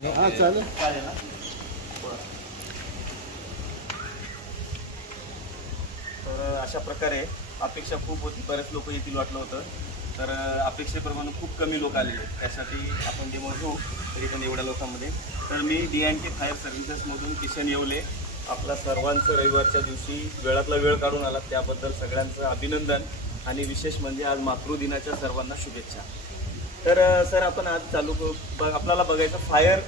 हाँ चालेल चालेल ना. तर अशा प्रकारे अपेक्षा खूप होती, बरेच लोक येतील वाटलं होतं. तर अपेक्षेप्रमाणे खूप कमी लोक आलेले, त्यासाठी आपण डेमो घेऊ तरी पण एवढ्या लोकांमध्ये. तर मी D&K फायर सर्व्हिसेसमधून किशन येवले, आपला सर्वांचं रविवारच्या दिवशी वेळातला वेळ काढून आला त्याबद्दल सगळ्यांचं अभिनंदन. आणि विशेष म्हणजे आज मातृदिनाच्या सर्वांना शुभेच्छा. तर सर आपण आज चालू आपल्याला बघायचं फायर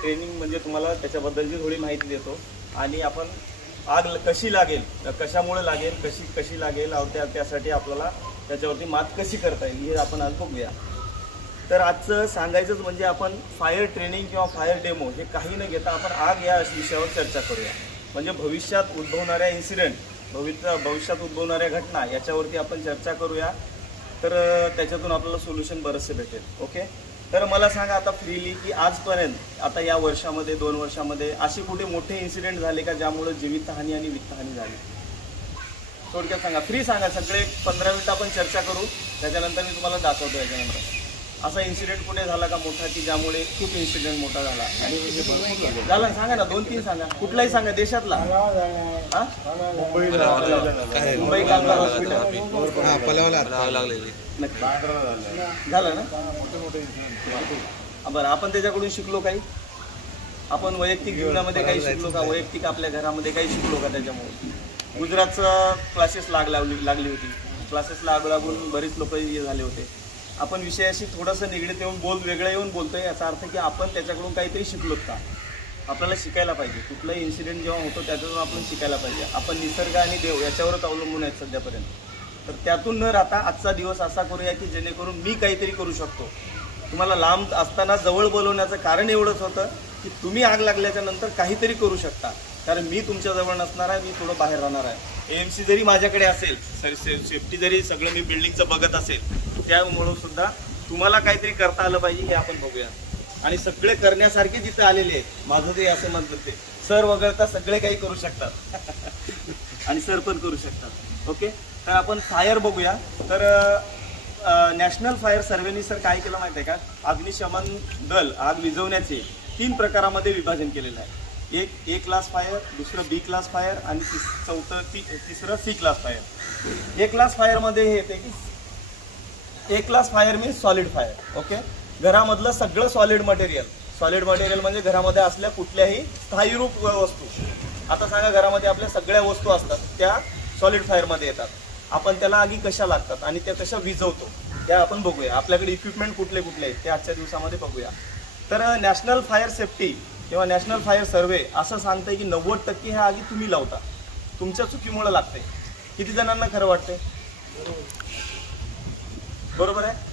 ट्रेनिंग म्हणजे तुम्हाला त्याच्याबद्दलची थोडी माहिती देतो. आणि आपण आग कशी लागेल, कशामुळे लागेल, कशी लागेल, त्यासाठी आपल्याला त्याच्यावरती मात कशी करता येईल हे आपण आज बघूया. तर आजचं सांगायचंच म्हणजे आपण फायर ट्रेनिंग किंवा फायर डेमो हे काही न घेता आपण आग या विषयावर चर्चा करूया. म्हणजे भविष्यात उद्भवणाऱ्या इन्सिडेंट, भविष्यात उद्भवणाऱ्या घटना याच्यावरती आपण चर्चा करूया. तर त्याच्यातून आपल्याला सोल्युशन बरंचसे भेटेल. ओके. तर मला सांगा आता फ्रीली की आजपर्यंत आता या वर्षामध्ये 2 वर्षामध्ये असे कुठे मोठे इन्सिडेंट झाले का ज्यामुळे जीवितहानी आणि वित्तहानी झाली? थोडक्यात सांगा, फ्री सांगा. सगळे 15 मिनिटं आपण चर्चा करू, त्याच्यानंतर मी तुम्हाला दाखवतो. याच्यानंतर असा इन्सिडेंट कुठे झाला का मोठा की ज्यामुळे खूप इन्सिडेंट मोठा झाला आणि झाला? सांगा ना, 2-3 सांगा, कुठलाही सांगा. देशातला? मुंबई कामगार हॉस्पिटल झालं ना? बरं, आपण त्याच्याकडून शिकलो काही? आपण वैयक्तिक जीवनामध्ये काही शिकलो का? वैयक्तिक आपल्या घरामध्ये काही शिकलो का त्याच्यामुळे? गुजरातचं क्लासेस लागली होती. क्लासेस लागून बरेच लोक हे झाले होते. आपण विषयाशी थोडंसं निगडीत येऊन वेगळं येऊन बोलतोय, याचा अर्थ की आपण त्याच्याकडून काहीतरी शिकलोत का? आपल्याला शिकायला पाहिजे. कुठलाही इन्सिडेंट जेव्हा होतो त्याच्यातून आपण शिकायला पाहिजे. आपण निसर्ग आणि देव याच्यावरच अवलंबून आहेत सध्यापर्यंत. तर त्यातून न राहता आजचा दिवस असा करूया की जेणेकरून मी काहीतरी करू शकतो. तुम्हाला लांब असताना जवळ बोलवण्याचं कारण एवढंच होतं की तुम्ही आग लागल्याच्या नंतर काहीतरी करू शकता. कारण मी तुमच्याजवळ नसणार आहे, मी थोडं बाहेर राहणार आहे. AMC जरी माझ्याकडे असेल, सेफ्टी जरी सगळं मी बिल्डिंगचं बघत असेल, त्यामुळं सुद्धा तुम्हाला काहीतरी करता आलं पाहिजे हे आपण बघूया. आणि सगळे करण्यासारखे जिथे आलेले आहेत, माझं ते असं म्हणतात ते सर वगळता सगळे काही करू शकतात आणि सर पण करू शकतात. ओके. तर आपण फायर बघूया. तर नॅशनल फायर सर्व्हेनी सर काय केलं माहिती आहे का? अग्निशमन दल आग विझवण्याचे 3 प्रकारामध्ये विभाजन केलेलं आहे. एक A क्लास फायर, दुसरं B क्लास फायर आणि तिसरं C class fire. A class फायरमध्ये हे येते की A class fire means solid fire. Okay. घरामधलं सगळं सॉलिड मटेरियल म्हणजे घरामध्ये असल्या कुठल्याही स्थायी रूप वस्तू. आता सांगा, घरामध्ये आपल्या सगळ्या वस्तू असतात त्या सॉलिड फायरमध्ये येतात. आपण त्याला आगी कशा लागतात आणि त्या कशा विझवतो त्या आपण बघूया. आपल्याकडे इक्विपमेंट कुठले आहेत ते आजच्या दिवसामध्ये बघूया. तर नॅशनल फायर सेफ्टी किंवा नॅशनल फायर सर्व्हे असं सांगतंय की 90% ह्या आगी तुम्ही लावता, तुमच्या चुकीमुळे लागते. किती जणांना खरं वाटते? बरोबर आहे?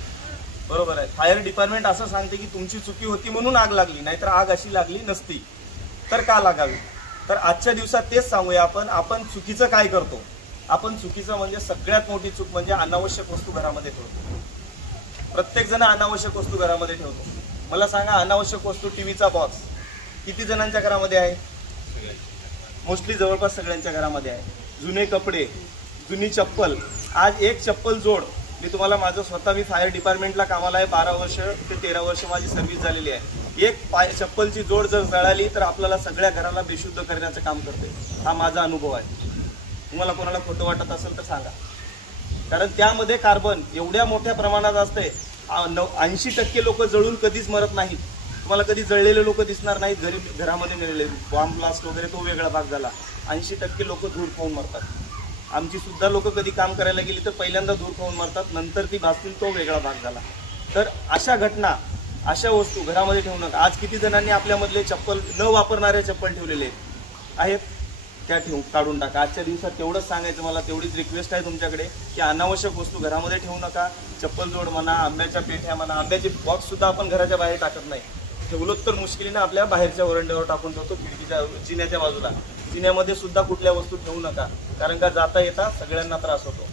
बरोबर आहे. फायर डिपार्टमेंट असं सांगते की तुमची चुकी होती म्हणून आग लागली, नाहीतर आग अशी लागली नसती. तर का लागावी? तर आजच्या दिवसात तेच सांगूया आपण चुकीचं काय करतो. आपण चुकीचं म्हणजे सगळ्यात मोठी चूक म्हणजे अनावश्यक वस्तू घरामध्ये ठेवतो. प्रत्येक जण अनावश्यक वस्तू घरामध्ये ठेवतो. मला सांगा, अनावश्यक वस्तू टीव्हीचा बॉक्स किती जणांच्या घरामध्ये आहे? मोस्टली जवळपास सगळ्यांच्या घरामध्ये आहे. जुने कपडे, जुनी चप्पल. आज एक चप्पल जोड, मी तुम्हाला माझं स्वतः मी फायर डिपार्टमेंटला कामाला आहे, 12 वर्ष ते 13 वर्ष माझी सर्व्हिस झालेली आहे. एक चप्पलची जोड जर जळाली तर आपल्याला सगळ्या घराला बेशुद्ध करण्याचं काम करते. हा माझा अनुभव आहे. तुम्हाला कोणाला खोटं वाटत असेल तर सांगा. कारण त्यामध्ये कार्बन एवढ्या मोठ्या प्रमाणात असते. 80% लोक जळून कधीच मरत नाहीत. तुम्हाला कधी जळलेले लोक दिसणार नाहीत. जरी घरामध्ये मिळाले बॉम्ब ब्लास्ट वगैरे तो वेगळा भाग झाला. 80% लोक धूर खाऊन मरतात. आमची सुद्धा लोक कधी काम करायला गेली तर पहिल्यांदा धूर खाऊन मरतात, नंतर ती भासतील, तो वेगळा भाग झाला. तर अशा घटना, अशा वस्तू घरामध्ये ठेवू नका. आज किती जणांनी आपल्यामधले चप्पल न वापरणारे चप्पल ठेवलेले आहेत? त्या काढून टाका. आजच्या दिवसात तेवढंच सांगायचं मला, तेवढीच रिक्वेस्ट आहे तुमच्याकडे की अनावश्यक वस्तू घरामध्ये ठेवू नका. चप्पल जोड म्हणा, आंब्याच्या पेठ्या म्हणा, आंब्याचे बॉक्स सुद्धा आपण घराच्या बाहेर टाकत नाही. ठेवलोच तर मुश्किलीनं आपल्या बाहेरच्या वरंड्यावर टाकून ठेवतो, खिडकीच्या जिन्याच्या बाजूला. जिन्यामध्ये सुद्धा कुठल्या वस्तू ठेवू नका, कारण का जाता येता सगळ्यांना त्रास होतो.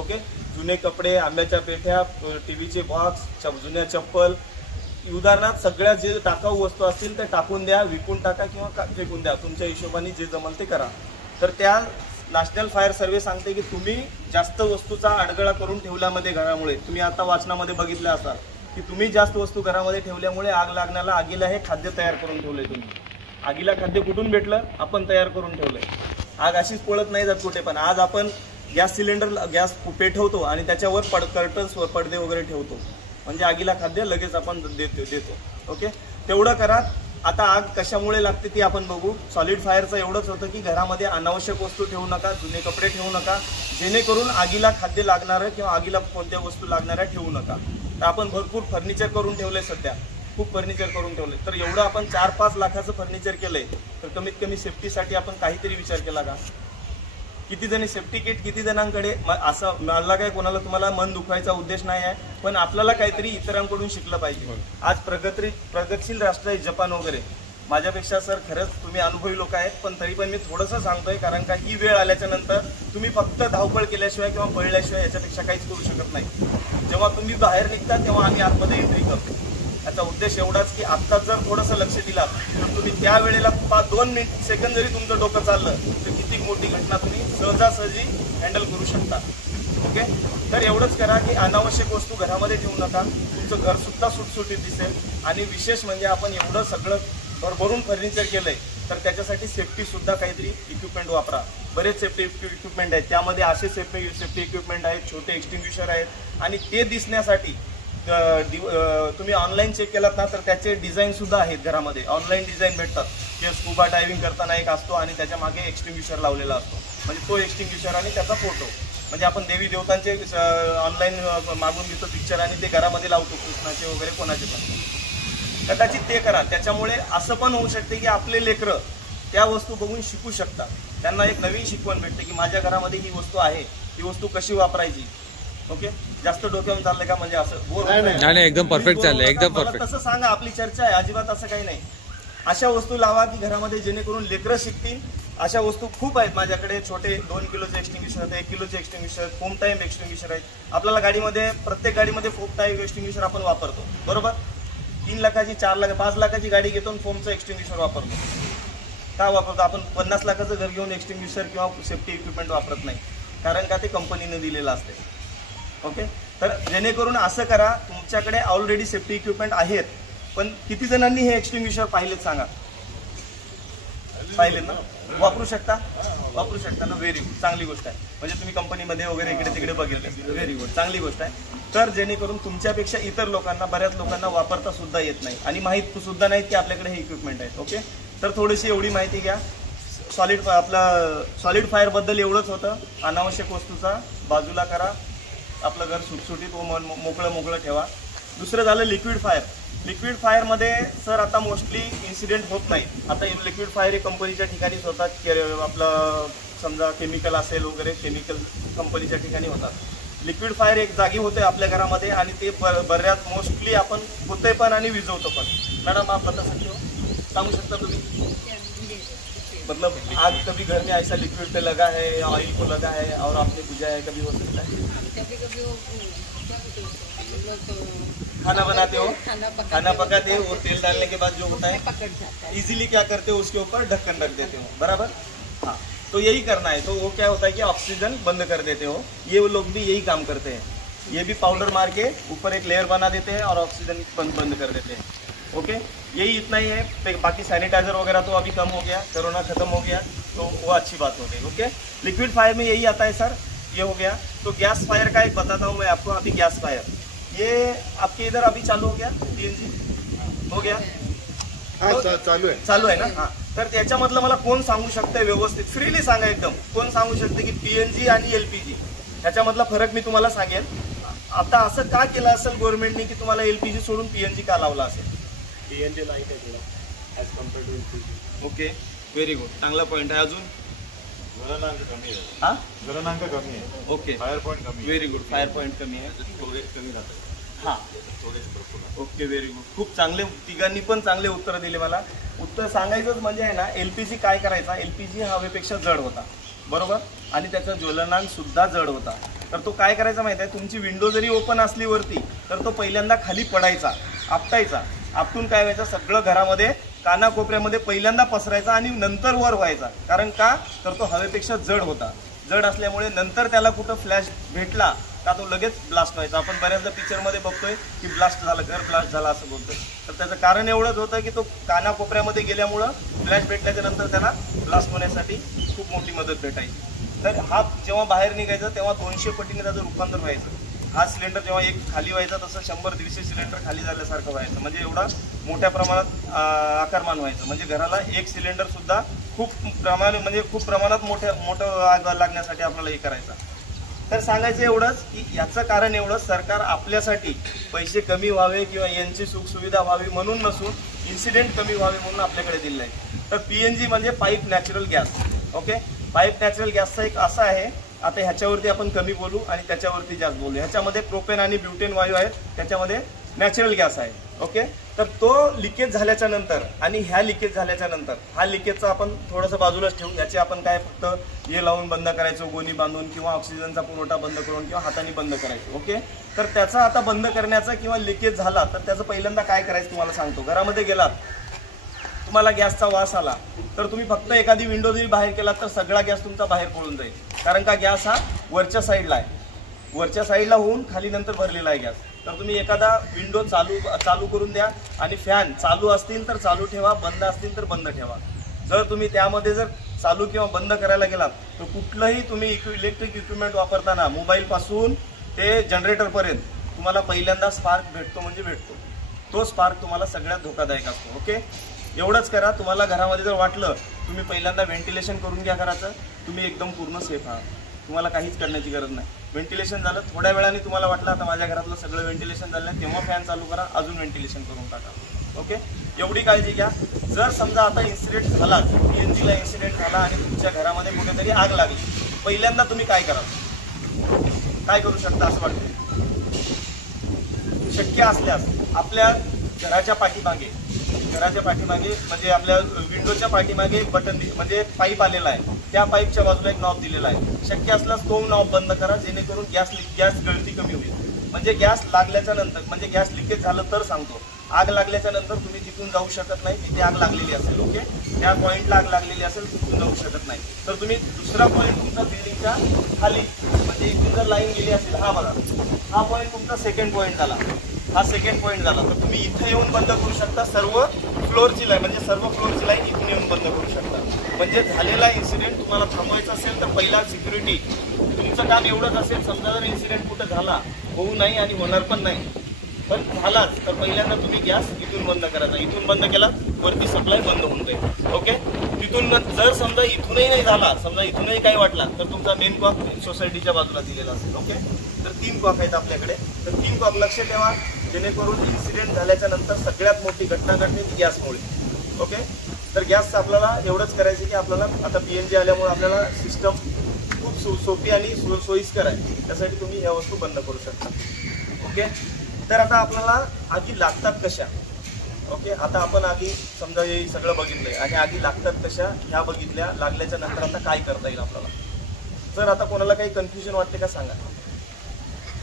ओके. जुने कपडे, आंब्याच्या पेठ्या, टीव्हीचे बॉक्स, जुन्या चप्पल, उदाहरणार्थ सगळ्या जे टाकाऊ वस्तू असतील त्या टाकून द्या, विकून टाका किंवा फेकून द्या. तुमच्या हिशोबाने जे जमल ते करा. तर त्या नॅशनल फायर सर्व्हे सांगते की तुम्ही जास्त वस्तूचा अडगळा करून ठेवल्यामध्ये घरामुळे, तुम्ही आता वाचनामध्ये बघितलं असाल की तुम्ही जास्त वस्तू घरामध्ये ठेवल्यामुळे आग लागण्याला आगीला हे खाद्य तयार करून ठेवलंय तुम्ही. आगीला खाद्य कुठून भेटलं? आपण तयार करून ठेवलंय. आग अशीच पळत नाही जात कुठे पण. आज आपण गॅस सिलेंडर गॅस पेटवतो आणि त्याच्यावर कर्टन्स पडदे वगैरे ठेवतो, म्हणजे आगीला खाद्य लगेच आपण देतो. ओके, तेवढं करा. आता आग कशामुळे लागते ती आपण बघू. सॉलिड फायरचं एवढंच होतं की घरामध्ये अनावश्यक वस्तू ठेवू नका, जुने कपडे ठेवू नका, जेणेकरून आगीला खाद्य लागणारं किंवा आगीला कोणत्या वस्तू लागणाऱ्या ठेवू नका. तर आपण भरपूर फर्निचर करून ठेवलंय, सध्या खूप फर्निचर करून ठेवलंय. तर एवढं आपण 4-5 लाखाचं फर्निचर केलंय, तर कमीत कमी सेफ्टीसाठी आपण काहीतरी विचार केला का? किती जणी सेफ्टी किट किती जणांकडे? असं मला काय कोणाला तुम्हाला मन दुखवायचा उद्देश नाही आहे, पण आपल्याला काहीतरी इतरांकडून शिकलं पाहिजे. आज प्रगतशील राष्ट्र आहे जपान वगैरे. माझ्यापेक्षा सर खरंच तुम्ही अनुभवी लोक आहेत, पण तरी पण मी थोडंसं सांगतोय, कारण का ही वेळ आल्याच्या नंतर तुम्ही फक्त धावपळ केल्याशिवाय किंवा पळल्याशिवाय याच्यापेक्षा काहीच करू शकत नाही. जेव्हा तुम्ही बाहेर निघता तेव्हा आम्ही आतमध्ये एंट्री करतो. याचा उद्देश एवढाच की आत्ताच जर थोडंसं लक्ष दिलात तर तुम्ही त्या वेळेला 2 सेकंद जरी तुमचं डोकं चाललं तर किती मोठी घटना तुम्ही सहजासहजी हँडल करू शकता. ओके, तर एवढंच करा की अनावश्यक वस्तू घरामध्ये ठेवू नका. तुमचं घर सुद्धा सुटसुटीत दिसेल. आणि विशेष म्हणजे आपण एवढं सगळं भरभरून फर्निचर केलंय, तर त्याच्यासाठी सेफ्टी सुद्धा काहीतरी इक्विपमेंट वापरा. बरेच सेफ्टी इक्विपमेंट आहेत, त्यामध्ये असे सेफ्टी इक्विपमेंट आहेत, छोटे एक्सटिंग्विशर आहेत. आणि ते दिसण्यासाठी तुम्ही ऑनलाईन चेक केलात ना, तर त्याचे डिझाईन सुद्धा आहेत घरामध्ये. ऑनलाईन डिझाईन भेटतात. ते स्कुबा डायव्हिंग करताना एक असतो आणि त्याच्या मागे एक्सटिंग्विशर लावलेला असतो, म्हणजे तो एक्सटिंग्विशर आणि त्याचा फोटो. म्हणजे आपण देवी देवतांचे ऑनलाईन मागून घेतो पिक्चर आणि ते घरामध्ये लावतो, कृष्णाचे वगैरे कोणाचे पण. कदाचित ते करा. त्याच्यामुळे असं पण होऊ शकते की आपले लेकरं त्या वस्तू बघून शिकू शकतात. त्यांना एक नवीन शिकवण भेटते की माझ्या घरामध्ये ही वस्तू आहे, ही वस्तू कशी वापरायची. ओके, जास्त डोक्यावर चाललंय का? म्हणजे असं नाही, एकदम परफेक्ट चाललंय, एकदम परफेक्ट. तसं सांगा, आपली चर्चा आहे, अजिबात असं काही नाही. अशा वस्तू लावा की घरामध्ये जेणेकरून लेकरं शिकतील. अशा वस्तू खूप आहेत माझ्याकडे. छोटे 2 किलोचे एक्सटिंग्विशर आहेत, 1 किलोचे एक्सटिंग्विशर, फोम टाईम एक्सटिंग्विशर आहेत. आपल्याला गाडीमध्ये प्रत्येक गाडीमध्ये फोम टाईम एक्सटिंग्विशर आपण वापरतो, बरोबर. 3 लाखाची 4 लाख 5 लाखाची गाडी घेतो फोमचं एक्सटिंग्विशर वापरतो. का वापरतो? आपण 50 लाखाचं घर घेऊन एक्सटिंग्विशर किंवा सेफ्टी इक्विपमेंट वापरत नाही, कारण का ते कंपनीने दिलेलं असते. ओके, तर जेणेकरून असं करा. तुमच्याकडे ऑलरेडी सेफ्टी इक्विपमेंट आहेत, पण किती जणांनी हे एक्सटिंग्विशर पाहिलेत सांगा? पाहिलेत ना? वापरू शकता ना. व्हेरी गुड, चांगली गोष्ट आहे. म्हणजे तुम्ही कंपनीमध्ये वगैरे इकडे तिकडे बघितले, व्हेरी गुड, चांगली गोष्ट आहे. तर जेणेकरून तुमच्यापेक्षा इतर लोकांना, बऱ्याच लोकांना वापरता सुद्धा येत नाही आणि माहीत सुद्धा नाहीत की आपल्याकडे हे इक्विपमेंट आहेत. ओके, तर थोडीशी एवढी माहिती घ्या. सॉलिड फायर बद्दल एवढंच होतं. अनावश्यक वस्तूचा बाजूला करा. आपलं घर सुटसुटीत व मोकळं ठेवा. दुसरं झालं लिक्विड फायर. लिक्विड फायरमध्ये सर आता मोस्टली इन्सिडेंट होत नाही. आता लिक्विड फायर हे कंपनीच्या ठिकाणीच होतात. आपलं समजा केमिकल असेल वगैरे, केमिकल कंपनीच्या ठिकाणी होतात. लिक्विड फायर एक जागी होते आपल्या घरामध्ये आणि ते बऱ्याच मोस्टली आपण होते पण आणि विजवतो पण. मॅडम आप बता सकते हो, सांगू शकता तुम्ही? मतलब आग कभी घर में ऐसा लिक्विड पे लगा है, ऑयल को लगा है और आपने बुझा है, कभी हो सकता है? कभी वो खाना बनाते हो, खाना पकाते हो, वो तेल डालने के बाद जो होता है पकड़ जाता है. इजीली क्या करते हो, उसके ऊपर ढक्कन रख देते हो, बराबर. हाँ, तो यही करना है. तो वो क्या होता है कि ऑक्सीजन बंद कर देते हो. ये वो लोग भी यही काम करते हैं. ये भी पाउडर मार के ऊपर एक लेयर बना देते हैं और ऑक्सीजन बंद कर देते हैं. ओके, यही इतना ही है. बाकी सैनिटाइजर वगैरह तो अभी कम हो गया, कोरोना खत्म हो गया, तो वो अच्छी बात हो गई. ओके, लिक्विड फायर में यही आता है सर. ये हो गया. तो गैस फायर का एक बताता हूँ मैं आपको. अभी गैस फायर ये आपके इधर अभी चालू हो गया, PNG हो गया. चालू आहे ना. हां, तर त्याच्यामधलं मला कोण सांगू शकते व्यवस्थित, फ्रीली सांगा एकदम, कोण सांगू शकते की PNG आणि LPG ह्याच्यामधला फरक मी तुम्हाला सांगेल. आता असं का केलं असेल गव्हर्नमेंटने की तुम्हाला LPG सोडून PNG का लावला असेल? PNG लाईट आहे थोडा as compared to LPG. Okay, very good, चांगला पॉईंट आहे. अजून गलनांक कमी आहे. हां, गलनांक कमी आहे. ओके, फायर पॉईंट कमी. व्हेरी गुड, फायर पॉईंट कमी आहे. स्टोरेज कमी राहतं. हां, स्टोरेज भरपूर. Okay, very good. खूप चांगले, तिघांनी पण चांगले उत्तर दिले मला. उत्तर सांगायचंच म्हणजे आहे ना, LPG काय करायचा, LPG हवेपेक्षा जड होता, बरोबर, आणि त्याचा ज्वलनांक सुद्धा जड होता. तर तो काय करायचा माहिती आहे, तुमची विंडो जरी ओपन असली वरती तर तो पहिल्यांदा खाली पडायचा, आपटायचा. आपटून काय व्हायचं, सगळं घरामध्ये कानाकोपऱ्यामध्ये पहिल्यांदा पसरायचा आणि नंतर वर व्हायचा. कारण का, तर तो हवेपेक्षा जड होता. जड असल्यामुळे नंतर त्याला कुठं फ्लॅश भेटला का तो लगेच ब्लास्ट व्हायचा. आपण बऱ्याचदा पिक्चरमध्ये बघतोय की ब्लास्ट झालं, घर ब्लास्ट झाला असं बोलतोय. तर त्याचं कारण एवढंच होतं की तो कानाकोपऱ्यामध्ये गेल्यामुळं फ्लॅश भेटल्याच्या नंतर त्याला ब्लास्ट होण्यासाठी खूप मोठी मदत भेटायची. तर हा जेव्हा बाहेर निघायचा तेव्हा 200 पटीने त्याचं रूपांतर व्हायचं. हा सिलेंडर जेव्हा एक खाली व्हायचा तसं 100-150 सिलेंडर खाली झाल्यासारखं व्हायचं. म्हणजे एवढा मोठ्या प्रमाणात आकारमान व्हायचं. म्हणजे घराला एक सिलेंडर सुद्धा खूप प्रमाणात मोठं आग लागण्यासाठी आपल्याला हे करायचं. तर सांगायचं एवढंच की याचं कारण एवढंच, सरकार आपल्यासाठी पैसे कमी व्हावे किंवा यांची सुखसुविधा व्हावी म्हणून नसून इन्सिडेंट कमी व्हावे म्हणून आपल्याकडे दिलं आहे. तर PNG म्हणजे pipe natural gas. Okay, pipe natural गॅसचा एक असा आहे, आता ह्याच्यावरती आपण कमी बोलू आणि त्याच्यावरती जास्त बोलू. ह्याच्यामध्ये प्रोपेन आणि ब्युटेन वायू आहेत, त्याच्यामध्ये नॅचरल गॅस आहे. ओके, तर तो लिकेज झाल्याच्या नंतर आणि ह्या लिकेज झाल्याच्या नंतर हा लिकेजचा आपण थोडंसं बाजूलाच ठेवू. याचे आपण काय फक्त हे लावून बंद करायचो, गोणी बांधून किंवा ऑक्सिजनचा पुरवठा बंद करून किंवा हाताने बंद करायचो. ओके, तर त्याचा आता बंद करण्याचा किंवा लिकेज झाला तर त्याचं पहिल्यांदा काय करायचं तुम्हाला सांगतो. घरामध्ये गेलात, तुम्हाला गॅसचा वास आला तर तुम्ही फक्त एखादी विंडो जरी बाहेर केलात तर सगळा गॅस तुमचा बाहेर पडून जाईल. कारण का गॅस हा वरच्या साईडला आहे, वरच्या साईडला होऊन खाली नंतर भरलेला आहे गॅस. तर तुम्ही एखादा विंडो चालू करून द्या आणि फॅन चालू असतील तर चालू ठेवा, बंद असतील तर बंद ठेवा. जर तुम्ही त्यामध्ये जर चालू किंवा बंद करायला गेलात तर कुठलंही तुम्ही इलेक्ट्रिक इक्विपमेंट वापरताना मोबाईलपासून ते जनरेटरपर्यंत तुम्हाला पहिल्यांदा स्पार्क भेटतो म्हणजे भेटतो. तो स्पार्क तुम्हाला सगळ्यात धोकादायक असतो. ओके, एवढंच करा. तुम्हाला घरामध्ये जर वाटलं तुम्ही पहिल्यांदा व्हेंटिलेशन करून घ्या घराचं, तुम्ही एकदम पूर्ण सेफ आहात. तुम्हाला काहीच करण्याची गरज नाही. व्हेंटिलेशन झालं, थोड्या वेळाने तुम्हाला वाटलं आता माझ्या घरातलं सगळं व्हेंटिलेशन झालं, तेव्हा फॅन चालू करा, अजून व्हेंटिलेशन करून टाका. ओके, एवढी काळजी घ्या. जर समजा आता इन्सिडेंट झाला, PNGला इन्सिडेंट झाला आणि तुमच्या घरामध्ये कुठेतरी आग लागली, पहिल्यांदा तुम्ही काय कराल, काय करू शकता असं वाटतं? शक्य असल्यास आपल्या घराच्या पाठीमागे म्हणजे आपल्या विंडोच्या पाठीमागे एक बटन म्हणजे पाईप आलेला आहे, त्या पाईपच्या बाजूला एक नॉब दिलेला आहे. शक्य असल्यास तो नॉब बंद करा, जेणेकरून गॅस गळती कमी होईल. म्हणजे गॅस लागल्याच्या नंतर, म्हणजे गॅस लिकेज झालं तर सांगतो, आग लागल्याच्या नंतर तुम्ही तिथून जाऊ शकत नाही. तिथे आग लागलेली असेल, ओके, त्या पॉईंटला आग लागलेली असेल, तिथून जाऊ शकत नाही. तर तुम्ही दुसरा पॉईंट तुमचा बिल्डिंगच्या खाली, म्हणजे इथून जर लाईन गेली असेल, हा बघा, हा पॉईंट तुमचा सेकंड पॉईंट झाला, हा सेकंड पॉईंट झाला, तर तुम्ही इथे येऊन बंद करू शकता. सर्व फ्लोअरची लाईन म्हणजे सर्व फ्लोअरची लाईन इथून येऊन बंद करू शकता. म्हणजे झालेला इन्सिडेंट तुम्हाला थांबवायचा असेल तर पहिला सिक्युरिटी तुमचं काम एवढंच असेल. समजा जर इन्सिडेंट कुठं झाला, होऊ नाही आणि होणार पण नाही, पण झालाच तर पहिल्यांदा तुम्ही गॅस इथून बंद करायचा. इथून बंद केला वरती सप्लाय बंद होऊन जाईल. ओके, तिथून जर समजा इथूनही नाही झाला, समजा इथूनही काही वाटला तर तुमचा मेन कॉक सोसायटीच्या बाजूला दिलेला असेल. ओके, तर 3 कॉक आहेत आपल्याकडे. तर 3 कॉक लक्ष ठेवा, जेणेकरून इन्सिडेंट झाल्याच्या नंतर सगळ्यात मोठी घटना घडली ती गॅसमुळे. ओके, तर गॅसचं आपल्याला एवढंच करायचं की आपल्याला आता PNG आल्यामुळे आपल्याला सिस्टम खूप सोपी आणि सोयीस्कर आहे. त्यासाठी तुम्ही ह्या वस्तू बंद करू शकता. ओके, तर आता आपल्याला आगी लागतात कशा. ओके, आता आपण आगी समजा हे सगळं बघितलंय आणि आगी लागतात कशा ह्या बघितल्या. लागल्याच्या नंतर आता काय करता येईल आपल्याला. जर आता कोणाला काही कन्फ्युजन वाटते का सांगा.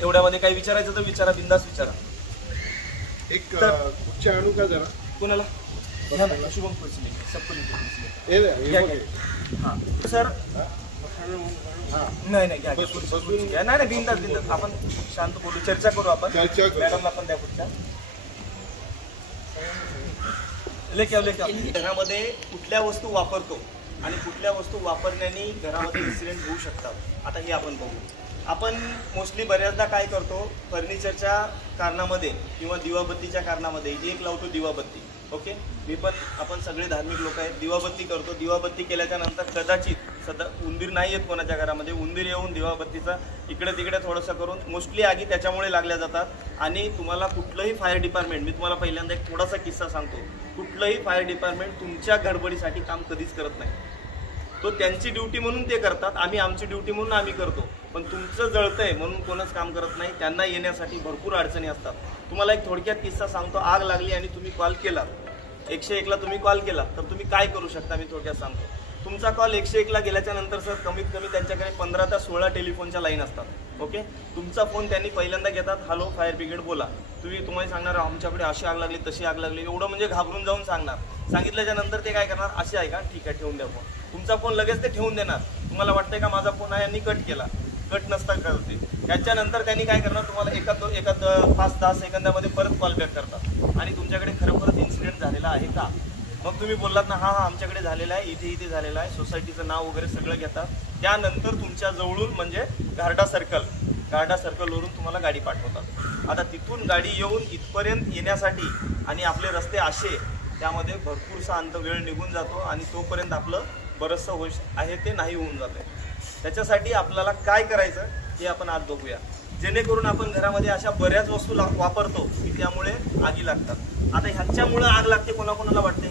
एवढ्यामध्ये काही विचारायचं तर विचारा, बिंदास विचारा. एक उच्च आणू का जरा कोणाला शुभम हां सर. नाही घ्या, नाही बिंदास आपण शांत बोलू, चर्चा करू आपण. मॅडमला पण द्या पुढच्या. घरामध्ये कुठल्या वस्तू वापरतो आणि कुठल्या वस्तू वापरण्याने घरामध्ये इन्सिडेंट होऊ शकतात आता हे आपण बघू. आपण मोस्टली बऱ्याचदा काय करतो, फर्निचरच्या कारणामध्ये किंवा दिवाबत्तीच्या कारणामध्ये एक लावतो दिवाबत्ती. ओके, आपण सगळे धार्मिक लोक आहेत, दिवाबत्ती करतो. दिवाबत्ती केल्याच्या नंतर कदाचित उंदीर नाही येत कोणाच्या घरामध्ये, उंदीर येऊन दिवाबत्तीचा इकडे तिकडे थोडंसं करून मोस्टली आगी त्याच्यामुळे लागल्या जातात. आणि तुम्हाला कुठलंही फायर डिपार्टमेंट, मी तुम्हाला पहिल्यांदा एक थोडासा किस्सा सांगतो, कुठलंही फायर डिपार्टमेंट तुमच्या गडबडीसाठी काम कधीच करत नाही. तो त्यांची ड्युटी म्हणून ते करतात, आम्ही आमची ड्युटी म्हणून आम्ही करतो. पण तुमचं जळतंय म्हणून कोणच काम करत नाही. त्यांना येण्यासाठी भरपूर अडचणी असतात. तुम्हाला एक थोडक्यात किस्सा सांगतो. आग लागली आणि तुम्ही कॉल केला 101ला, तुम्ही कॉल केला तर तुम्ही काय करू शकता मी थोडक्यात सांगतो. तुमचा कॉल 101ला गेल्याच्या नंतर सर कमीत कमी त्यांच्याकडे 15 ते 16 टेलिफोनच्या लाईन असतात. ओके, तुमचा फोन त्यांनी पहिल्यांदा घेतात, हॅलो फायर ब्रिगेड बोला. तुम्हाला सांगणार आमच्याकडे अशी आग लागली तशी आग लागली, एवढं म्हणजे घाबरून जाऊन सांगणार. सांगितल्याच्या नंतर ते काय करणार, असे आहे का, ठीक आहे ठेवून द्या फोन. तुमचा फोन लगेच ते ठेवून देणार. तुम्हाला वाटतंय का माझा फोन आहे यांनी कट केला, कट नसता करते. त्याच्यानंतर त्यांनी काय करणार, तुम्हाला एका 5-10 सेकंदामध्ये परत कॉल बॅक करतात आणि तुमच्याकडे खरोखरच इन्सिडेंट झालेला आहे का. मग तुम्ही बोललात ना, हा आमच्याकडे झालेला आहे, इथे झालेला आहे, सोसायटीचं नाव वगैरे सगळं घेतात. त्यानंतर तुमच्या जवळून म्हणजे गार्डा सर्कलवरून तुम्हाला गाडी पाठवतात. आता तिथून गाडी येऊन इथपर्यंत येण्यासाठी आणि आपले रस्ते असे, त्यामध्ये भरपूरसा वेळ निघून जातो आणि तोपर्यंत आपलं बरंचसं होश आहे ते नाही होऊन जातं. त्याच्यासाठी आपल्याला काय करायचं हे आपण आज बघूया. जेणेकरून आपण घरामध्ये अशा बऱ्याच वस्तू वापरतो की त्यामुळे आगी लागतात. आता ह्याच्यामुळे आग लागते कोणाकोणाला वाटते,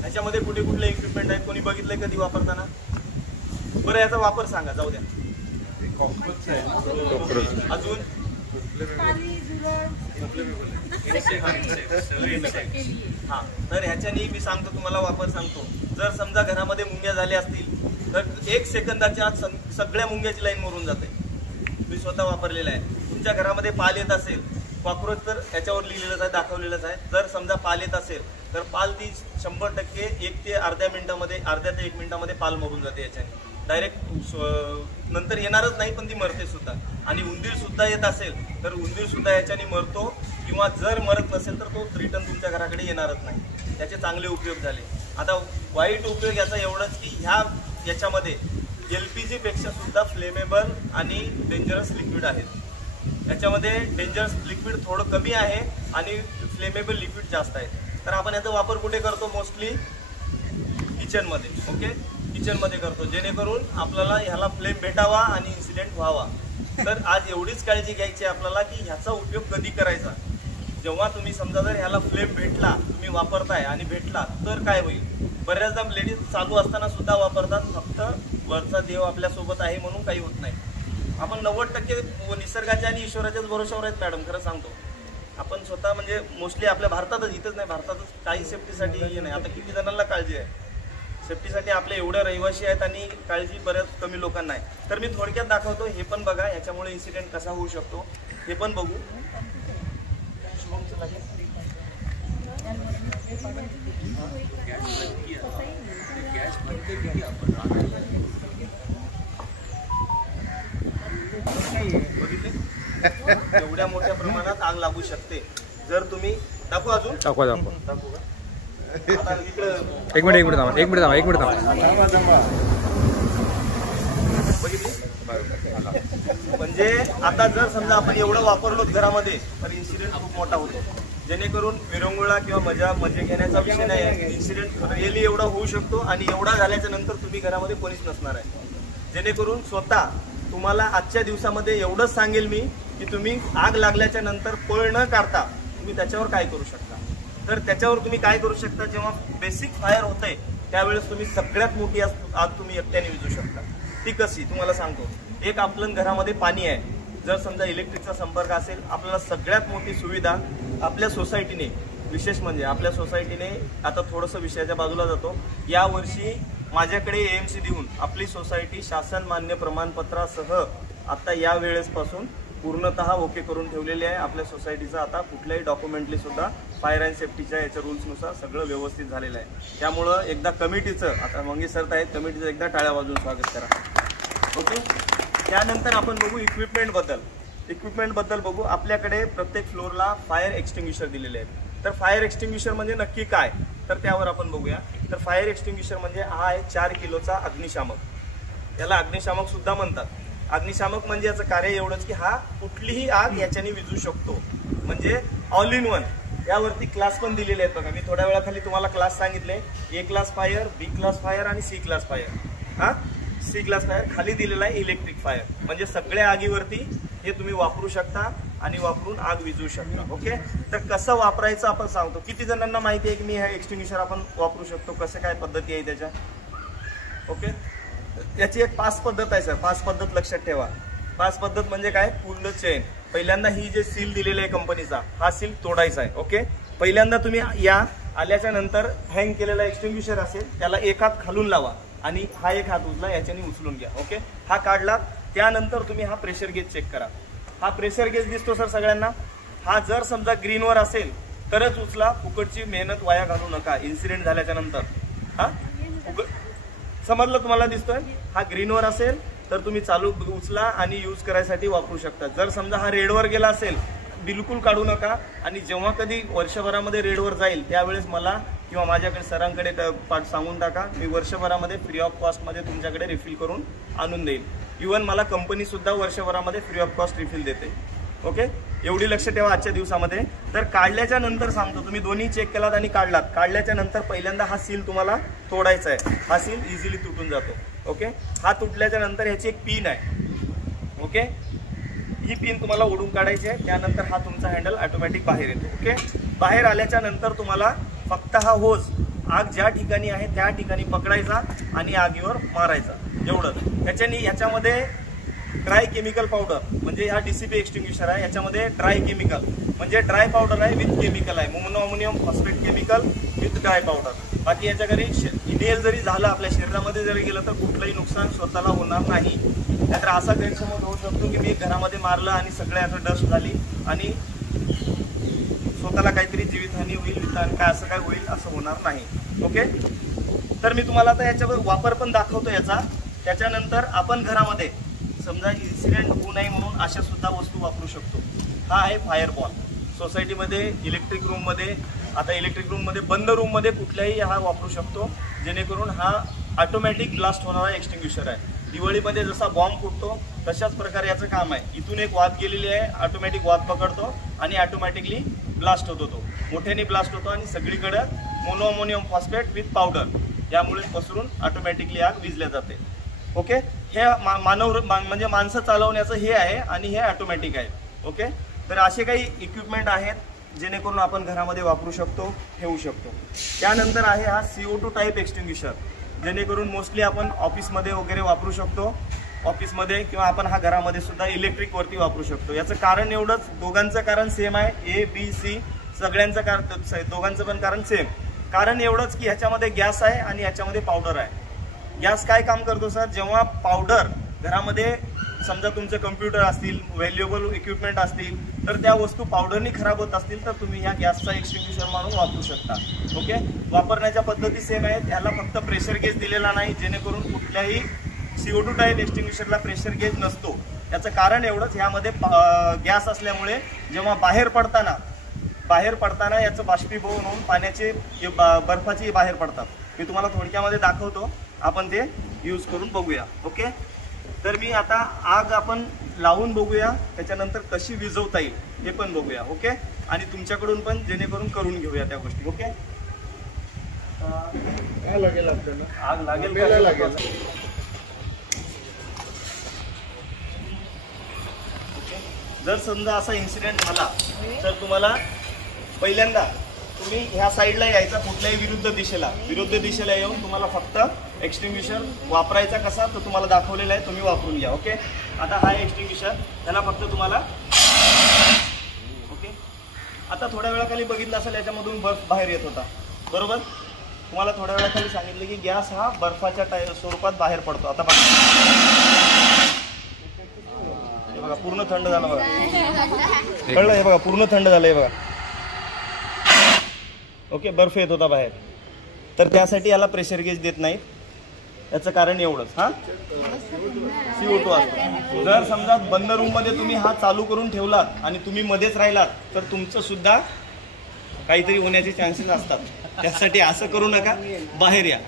ह्याच्यामध्ये कुठे कुठले इक्विपमेंट आहेत, कोणी बघितलंय कधी वापरताना? बरं, याचा वापर सांगा, जाऊ द्या. अजून हा, तर ह्याच्यानी मी सांगतो तुम्हाला, वापर सांगतो. जर समजा घरामध्ये मुंग्या झाल्या असतील तर 1 सेकंदाच्या आत सगळ्या मुंग्याची लाईन मरून जाते. मी स्वतः वापरलेला आहे. तुमच्या घरामध्ये पाल येत असेल, कॉक्रोच तर त्याच्यावर लिहिलेलंच आहे, दाखवलेलंच आहे. जर समजा पाल येत असेल तर पाल ती 100% 1 ते अर्ध्या ते 1 मिनिटामध्ये पाल मरून जाते. याच्याने डायरेक्ट नंतर येणारच नाही, पण ती मरते सुद्धा. आणि उंदीर सुद्धा येत असेल तर उंदीर सुद्धा याच्याने मरतो, किंवा जर मरत नसेल तर तो रिटर्न तुमच्या घराकडे येणारच नाही. त्याचे चांगले उपयोग झाले. आता वाईट उपयोग याचा एवढाच की याच्यामध्ये LPG पेक्षा सुद्धा फ्लेमेबल आणि डेंजरस लिक्विड आहेत. याच्यामध्ये डेंजरस लिक्विड थोडं कमी आहे आणि फ्लेमेबल लिक्विड जास्त आहे. तर आपण याचा वापर कुठे करतो? मोस्टली किचनमध्ये. ओके, किचनमध्ये करतो, जेणेकरून आपल्याला ह्याला फ्लेम भेटावा आणि इन्सिडेंट व्हावा. तर आज एवढीच काळजी घ्यायची आपल्याला की ह्याचा उपयोग कधी करायचा. जेव्हा तुम्ही समजा जर ह्याला फ्लेम भेटला, तुम्ही वापरताय आणि भेटला तर काय होईल? बऱ्याचदा लेडीज चालू असताना सुद्धा वापरतात, फक्त वरचा देव आपल्यासोबत आहे म्हणून काही होत नाही. आपण 90% निसर्गाच्या आणि ईश्वराच्याच भरोशावर आहेत मॅडम, खरं सांगतो. आपण स्वतः म्हणजे मोस्टली आपल्या भारतातच, इथंच नाही, भारतातच काही सेफ्टीसाठी हे नाही. आता किती जणांना काळजी आहे सेफ्टीसाठी? आपले एवढे रहिवासी आहेत आणि काळजी बऱ्याच कमी लोकांना आहे. तर मी थोडक्यात दाखवतो, हे पण बघा, याच्यामुळे इन्सिडेंट कसा होऊ शकतो हे पण बघू. एवढ्या मोठ्या प्रमाणात आग लागू शकते जर तुम्ही दाखवू. अजून दाखवा का? एक मिनिट थांबा. म्हणजे आता जर समजा आपण एवढं वापरलो घरामध्ये तर इन्सिडेंट खूप मोठा होतो. जेणेकरून विरंगुळा किंवा मजे घेण्याचा विषय नाही आहे. इन्सिडेंट रिअली एवढा होऊ शकतो आणि एवढा झाल्याच्या नंतर तुम्ही घरामध्ये कोणीच नसणार आहे. जेणेकरून स्वतः तुम्हाला आजच्या दिवसामध्ये एवढंच सांगेल मी की तुम्ही आग लागल्याच्या नंतर पळ न काढता तुम्ही त्याच्यावर काय करू शकता. तर त्याच्यावर तुम्ही काय करू शकता, जेव्हा बेसिक फायर होतंय त्यावेळेस तुम्ही सगळ्यात मोठी आग तुम्ही एकट्याने विझू शकता. ती कशी तुम्हाला सांगतो. एक आपलं घरामध्ये पाणी आहे, जर समजा इलेक्ट्रिकचा संपर्क असेल, आपल्याला सगळ्यात मोठी सुविधा आपल्या सोसायटीने, विशेष म्हणजे आपल्या सोसायटीने, आता थोडंसं विषयाच्या बाजूला जातो, यावर्षी माझ्याकडे AMC देऊन आपली सोसायटी शासन मान्य प्रमाणपत्रासह आता या वेळेसपासून पूर्णतः ओके करून ठेवलेली आहे. आपल्या सोसायटीचं आता कुठल्याही डॉक्युमेंटली सुद्धा फायर अँड सेफ्टीच्या याच्या रूल्सनुसार सगळं व्यवस्थित झालेलं आहे. त्यामुळं एकदा कमिटीचं, आता मंगी सर आहेत, कमिटीचं एकदा टाळ्या वाजवून स्वागत करा. ओके, त्यानंतर आपण बघू इक्विपमेंटबद्दल बघू. आपल्याकडे प्रत्येक फ्लोअरला फायर एक्सटिंग्विशर दिलेले आहेत. तर फायर एक्सटिंग्विशर म्हणजे नक्की काय, तर त्यावर आपण बघूया. तर फायर एक्सटिंग्विशर म्हणजे हा आहे 4 किलोचा अग्निशामक. याला अग्निशामक सुद्धा म्हणतात. अग्निशामक म्हणजे याचं कार्य एवढंच की हा कुठलीही आग याच्याने विझू शकतो, म्हणजे ऑल इन वन. यावरती क्लास पण दिलेले आहेत बघा. मी थोड्या वेळाखाली तुम्हाला क्लास सांगितले, A class fire, B class fire आणि C class fire. C class fire खाली दिलेला आहे इलेक्ट्रिक फायर, म्हणजे सगळ्या आगीवरती हे तुम्ही वापरू शकता आणि वापरून आग विझू शकता. ओके, तर कसं वापरायचं आपण सांगतो. किती जणांना माहिती आहे की मी हे एक्सटिंग्विशर आपण वापरू शकतो, कसं काय पद्धती आहे त्याच्या. ओके, याची एक 5 पद्धत आहे सर. 5 पद्धत लक्षात ठेवा. 5 पद्धत म्हणजे काय, पूर्ण चेन. पहिल्यांदा ही जे सील दिलेला आहे कंपनीचा, हा सील तोडायचा आहे. ओके, पहिल्यांदा तुम्ही या आल्याच्या नंतर हँग केलेला एक्सटिंग्विशर असेल त्याला एक हात खालून लावा आणि हा एक हात उचला, याच्याने उचलून घ्या. ओके, हा काढला. त्यानंतर तुम्ही हा प्रेशर गेज चेक करा. हा प्रेशर गेज दिसतो सर सगळ्यांना. हा जर समजा ग्रीनवर असेल तरच उचला, फुकटची मेहनत वाया घालू नका इन्सिडेंट झाल्याच्या नंतर. समजलं तुम्हाला? दिसतोय हा ग्रीनवर असेल तर तुम्ही चालू उचला आणि यूज करायसाठी वापरू शकता. जर समजा हा रेडवर गेला असेल बिलकुल काढू नका, आणि जेव्हा कधी वर्षभरामध्ये रेडवर जाईल त्यावेळेस मला किंवा माझ्याकडे सरांकडे सांगून टाका, मी वर्षभरामध्ये फ्री ऑफ कॉस्टमध्ये तुमच्याकडे रिफिल करून आणून देईल. इव्हन मला कंपनी सुद्धा वर्षभरामध्ये फ्री ऑफ कॉस्ट रिफिल देते. ओके, एवढी लक्ष ठेवा आजच्या दिवसामध्ये. तर काढल्याच्या नंतर सांगतो, तुम्ही दोन्ही चेक केलात आणि काढल्याच्या नंतर पहिल्यांदा हा सील तुम्हाला तोडायचा आहे. हा सील इझिली तुटून जातो. ओके, हा तुटल्याच्या नंतर ह्याची एक पिन आहे. ओके, ही पिन तुम्हाला ओढून काढायची आहे. त्यानंतर हा तुमचा हँडल ऑटोमॅटिक बाहेर येतो. ओके, बाहेर आल्याच्या नंतर तुम्हाला फक्त हा होज आग ज्या ठिकाणी आहे त्या ठिकाणी पकडायचा आणि आगीवर मारायचा, एवढंच. ह्याच्यामध्ये ड्राय केमिकल पावडर, म्हणजे हा डीसीपी एक्सटिंग्विशर आहे, याच्यामध्ये ड्राय केमिकल म्हणजे ड्राय पावडर आहे विथ केमिकल आहे, monoammonium phosphate chemical with dry powder. बाकी याच्या घरी इनहेल जरी झालं आपल्या शरीरामध्ये जरी गेलं तर कुठलंही नुकसान स्वतःला होणार नाही. नाहीतर असा गैरसमज होऊ शकतो की मी घरामध्ये मारलं आणि सगळे आता डस्ट झाली आणि स्वतःला काहीतरी जीवितहानी होईल, आणि काय असं काय होईल असं होणार नाही. ओके, तर मी तुम्हाला आता याच्यावर वापर पण दाखवतो याचा. त्याच्यानंतर आपण घरामध्ये समजा इन्सिडेंट होऊ नये म्हणून अशा सुद्धा वस्तू वापरू शकतो. हा आहे फायरबॉल. सोसायटीमध्ये, इलेक्ट्रिक रूममध्ये, आता इलेक्ट्रिक रूममध्ये, बंद रूममध्ये कुठल्याही हा वापरू शकतो, जेणेकरून हा ऑटोमॅटिक ब्लास्ट होणारा एक्सटिंग्विशर आहे. दिवाळीमध्ये जसा बॉम्ब फुटतो तशाच प्रकारे याचं काम आहे. इथून एक वाद गेलेली आहे, ऑटोमॅटिक वाद पकडतो आणि ऑटोमॅटिकली ब्लास्ट होतो. तो मोठ्याने ब्लास्ट होतो आणि सगळीकडे मोनोअमोनियम फॉस्फेट विथ पावडर यामुळे पसरून ऑटोमॅटिकली आग विझल्या जाते. ओके, हे म्हणजे माणसं चालवण्याचं हे आहे आणि हे ऑटोमॅटिक आहे. ओके, तर असे काही इक्विपमेंट आहेत जेणेकरून आपण घरामध्ये वापरू शकतो, ठेवू शकतो. त्यानंतर आहे हा CO2 टाईप एक्सटिंग्विशर, जेणेकरून मोस्टली आपण ऑफिसमध्ये वगैरे वापरू शकतो. ऑफिसमध्ये किंवा आपण हा घरामध्ये सुद्धा इलेक्ट्रिकवरती वापरू शकतो. याचं कारण एवढंच, दोघांचं कारण सेम आहे, A-B-C सगळ्यांचं कारण, दोघांचं पण कारण सेम. कारण एवढंच की ह्याच्यामध्ये गॅस आहे आणि ह्याच्यामध्ये पावडर आहे. गॅस काय काम करतो सर, जेव्हा पावडर घरामध्ये समजा तुमचे कम्प्युटर असतील, व्हॅल्युएबल इक्विपमेंट असतील, तर त्या वस्तू पावडरनी खराब होत असतील तर तुम्ही ह्या गॅसचा एक्सटिंग्विशर म्हणून वापरू शकता. ओके, वापरण्याच्या पद्धती सेम आहेत. ह्याला फक्त प्रेशर गेज दिलेला नाही, जेणेकरून कुठल्याही CO2 टाईप एक्सटिंग्विशरला प्रेशर गेज नसतो. याचं कारण एवढंच, ह्यामध्ये गॅस असल्यामुळे जेव्हा बाहेर पडताना याचं बाष्पीभवन होऊन पाण्याचे बर्फाचे बाहेर पडतात. मी तुम्हाला थोडक्यामध्ये दाखवतो, आपण ते यूज करून बघूया. ओके, तर मी आता आग आपण लावून बघूया, त्याच्यानंतर कशी विझवता येईल हे पण बघूया. ओके, आणि तुमच्याकडून पण जेणेकरून करून घेऊया त्या गोष्टी. ओके, काय लागेल आपल्याला? आग लागेल आपल्याला लागेल. जर समजा असा इन्सिडेंट झाला तर तुम्हाला पहिल्यांदा तुम्ही ह्या साईडला यायचा, कुठल्याही विरुद्ध दिशेला येऊन तुम्हाला फक्त एक्सटिंग्विशर वापरायचा कसा तो तुम्हाला दाखवलेला आहे, तुम्ही वापरून घ्या. ओके, आता हा एक्सटिंग्विशर, त्याला फक्त तुम्हाला, ओके, आता थोड्या वेळाखाली बघितलं असेल याच्यामधून बर्फ बाहेर येत होता, बरोबर. तुम्हाला थोड्या वेळाखाली सांगितलं की गॅस हा बर्फाच्या स्वरूपात बाहेर पडतो. आता बघा पूर्ण थंड झालं बघा, कळलं हे बघा, पूर्ण थंड झालं हे बघा. ओके, बर्फ येत होता बाहेर, तर त्यासाठी याला प्रेशर गेज देत नाहीत. याचं कारण एवढंच, हा CO2 असतो. जर समजा बंद रूममध्ये तुम्ही हा चालू करून ठेवलात आणि तुम्ही मध्येच राहिलात तर तुमचं सुद्धा काहीतरी होण्याचे चान्सेस असतात. त्यासाठी असं करू नका, बाहेर या.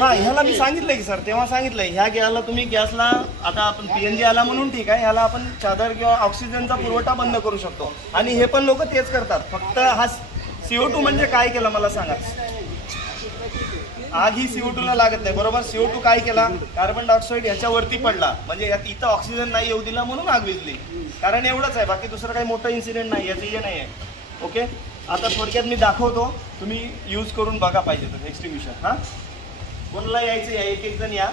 हा, ह्याला मी सांगितलंय की सर, तेव्हा सांगितलंय ह्या गॅसला तुम्ही गॅसला, आता आपण PNG आला म्हणून ठीक आहे, ह्याला आपण चादर किंवा ऑक्सिजनचा पुरवठा बंद करू शकतो. आणि हे पण लोक तेच करतात. फक्त हा CO2 म्हणजे काय केलं मला सांगा. आग ही CO2 ला लागत नाही, बरोबर. CO2 काय केला, कार्बन डायऑक्साईड ह्याच्यावरती पडला, म्हणजे इथं ऑक्सिजन नाही येऊ दिला म्हणून आग विझली. कारण एवढंच आहे, बाकी दुसरं काही मोठं इन्सिडेंट नाही, याचं हे नाही आहे. ओके, आता थोडक्यात मी दाखवतो, तुम्ही यूज करून बघा पाहिजे तर एक्सटिंग्विशर. हा, कोणाला यायचं या, एक जण या.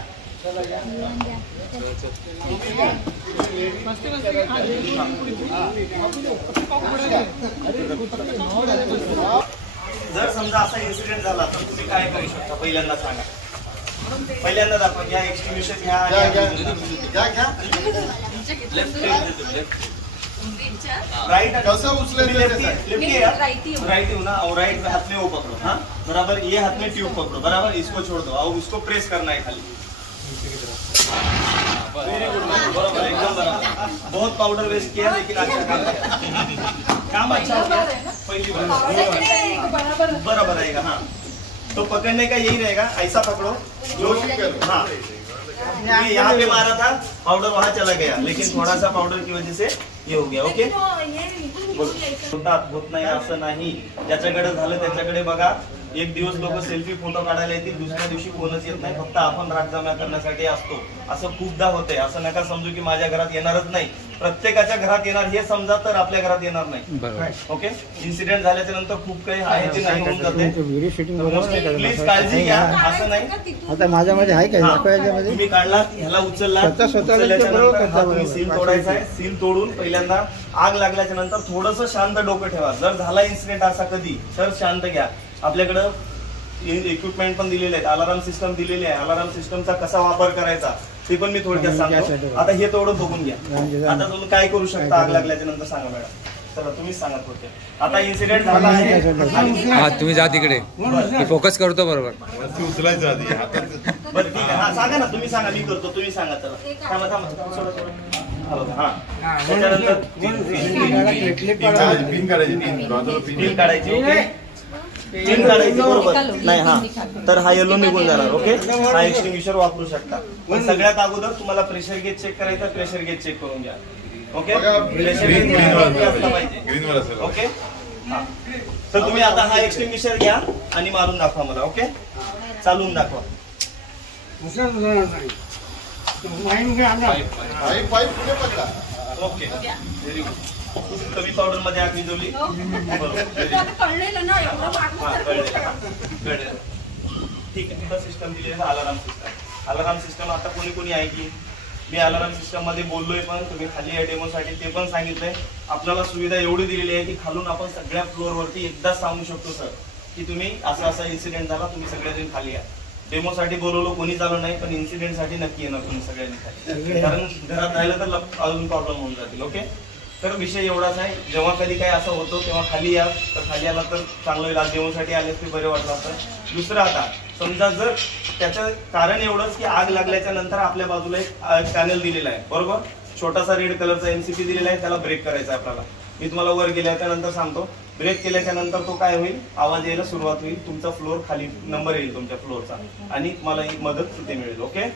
जर समजा असा इन्सिडेंट झाला तर तुम्ही काय करू शकता, पहिल्यांदा सांगा. पहिल्यांदा दाखवा, घ्या एक्सटिंग्विशर, घ्या. राइट कसं उचलायचं ते सांग. लेफ्टी है राइट हो ना, और राइट हाथ में वो पकड़ो, हाँ बराबर, ये हाथ में ट्यूब पकड़ो बराबर, इसको छोड़ दो और उसको प्रेस करना है खाली। वेरी गुड बराबर, एकदम बराबर। बहुत पाउडर वेस्ट किया लेकिन अच्छा काम किया, काम अच्छा हो गया पहली बार, बराबर आएगा। हाँ तो पकड़ने का यही रहेगा, ऐसा पकड़ो जो, हाँ ये यहाँ पे मारा था पाउडर वहां चला गया, लेकिन थोड़ा सा पाउडर की वजह से ये हो गया। ओके होत नाही असं नाही, ज्याच्याकडे झालं त्याच्याकडे बघा। एक दिवस लोक सेल्फी फोटो काढायला येतील, दुसऱ्या दिवशी कोणच येत नाही, फक्त आपण राग जमा करण्यासाठी असतो। असं खूपदा होते, असं नका समजू की माझ्या घरात येणारच नाही, प्रत्येकाच्या घरात येणार हे समजा, तर आपल्या घरात येणार नाही। ओके इन्सिडेंट झाल्याच्या नंतर खूप काही आहे ते नाही होऊन जाते, प्लीज काळजी घ्या, असं नाही। आता माझ्यामध्ये आहे काय दाखवायच्यामध्ये तुम्ही काढला, ह्याला उचलला, तुम्ही सील तोडायचा आहे, सील तोडून पहिल्यांदा आग लागल्याच्या नंतर थोडंसं शांत डोकं ठेवा। जर झाला इन्सिडेंट असा कधी, तर शांत घ्या। आपल्याकडं इक्विपमेंट पण दिलेले आहेत, अलार्म सिस्टम दिलेले आहे, अलार्म सिस्टमचा कसा वापर करायचा ते पण मी थोडक्यात सांगतो। आता हे तेवढं बघून घ्या, आता तुम्ही काय करू शकता आग लागल्याच्या नंतर सांगा मॅडम, चला तुम्ही सांगा थोडक्यात। आता इन्सिडेंट झाला आहे, हा तुम्ही जा तिकडे, मी फोकस करतो बरोबर। उचलायचं आधी हातात. बरं ठीक आहे, हा सांगा ना, तुम्ही सांगा, मी करतो, तुम्ही सांगा। चला थांबा थांबा थोडं, हा त्याच्यानंतर पिन काढायची, बाजूला पिन काढायची, ओके पिन काढायची बरोबर नाही, हा तर हा येलो निघून जाणार। ओके हा एक्सटिंग्विशर वापरू शकता, पण सगळ्यात अगोदर तुम्हाला प्रेशर गेज चेक करायचा, प्रेशर गेज चेक करून घ्या। ओके प्रेशर गेज असलं पाहिजे, ग्रीनवर असेल. ओके हा तर तुम्ही आता हा एक्सटिंग्विशर घ्या आणि मारून दाखवा मला। ओके चालवून दाखवा। पाईप पुढे पकडा. ओके व्हेरी गुड, कमी पावडर मध्ये आग विझवली, ठीक आहे। इथं सिस्टम दिलेलं आहे अलार्म सिस्टम, अलार्म सिस्टम आता कोणी कोणी आहे की मी अलार्म सिस्टम मध्ये बोललोय, पण तुम्ही खाली या डेमोसाठी ते पण सांगितलंय। आपल्याला सुविधा एवढी दिलेली आहे की खालून आपण सगळ्या फ्लोअर वरती एकदा सांगू शकतो सर की तुम्ही असा इन्सिडेंट झाला, तुम्ही सगळ्यांनी खाली या। डेमोसाठी बोलवलं कोणीच आलं नाही, पण इन्सिडेंट साठी नक्की येणार तुम्ही सगळ्यांनी खाली, कारण घरात राहिलं तर अजून प्रॉब्लेम होऊन जातील। ओके तर विषय एवढाच आहे, जेव्हा कधी काय असं होतं तेव्हा खाली या, तर खाली आला तर चांगलं होईल। डेमोसाठी आले ते बरे वाटलं असतं। दुसरं आता समजा जर त्याचं कारण एवढंच की आग लागल्याच्या नंतर आपल्या बाजूला एक पॅनल दिलेला आहे बरोबर, छोटासा रेड कलरचा एमसीपी दिलेला आहे, त्याला ब्रेक करायचा आहे आपल्याला। मी तुम्हाला वर गेल्याच्या नंतर सांगतो, ब्रेक केल्याच्या नंतर तो काय होईल, आवाज यायला सुरुवात होईल, तुमचा फ्लोअर खाली नंबर येईल तुमच्या फ्लोअरचा आणि तुम्हाला ही मदत तिथे मिळेल। ओके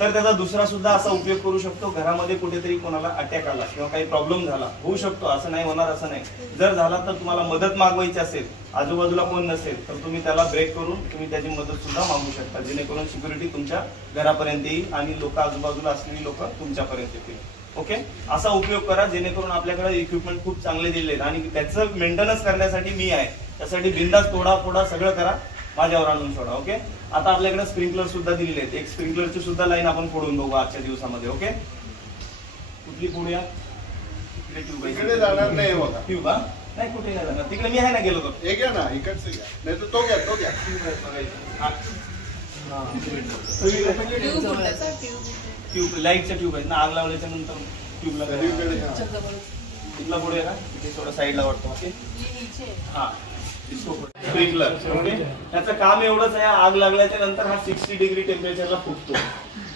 तर त्याचा दुसरा सुद्धा असा उपयोग करू शकतो, घरामध्ये कुठेतरी कोणाला अटॅक आला किंवा काही प्रॉब्लेम झाला, होऊ शकतो, असं नाही होणार असं नाही, जर झाला तर तुम्हाला मदत मागवायची असेल, आजूबाजूला कोण नसेल तर तुम्ही त्याला ब्रेक करून तुम्ही त्याची मदत सुद्धा मागू शकता, जेणेकरून सिक्युरिटी तुमच्या घरापर्यंत येईल आणि लोक आजूबाजूला असलेली लोक तुमच्यापर्यंत येतील। ओके असा उपयोग करा, जेणेकरून आपल्याकडे इक्विपमेंट खूप चांगले दिलेले आहेत आणि त्याचं मेंटेनन्स करण्यासाठी मी आहे, त्यासाठी बिंदास तोडा फोडा सगळं करा, माझ्यावर आणून सोडा। ओके आता आपल्याकडे स्प्रिंकलर सुद्धा दिलेले आहेत, एक स्प्रिंकलरची सुद्धा लाईन आपण फोडून बघू आजच्या दिवसामध्ये। ओके कुठली फोडूया, इकडे जाणार नाही बघा. ट्यूब नाही कुठे नाही जाणार, तिकडे मी आहे ना गेलो तर हे घ्या ना, इकडचं घ्या, नाही तर तो घ्या, तो घ्या. ट्यूब लाईटच्या ट्यूब आहेत ना, आग लावल्याच्या नंतर ट्यूबला इकडे घ्या. तिथला पुढे ना, तिथे थोडं साईडला वाटतो। ओके हा स्प्रिंकलर. ओके त्याचं काम एवढंच आहे, आग लागल्याच्या नंतर हा 60 डिग्री टेम्परेचरला फुटतो।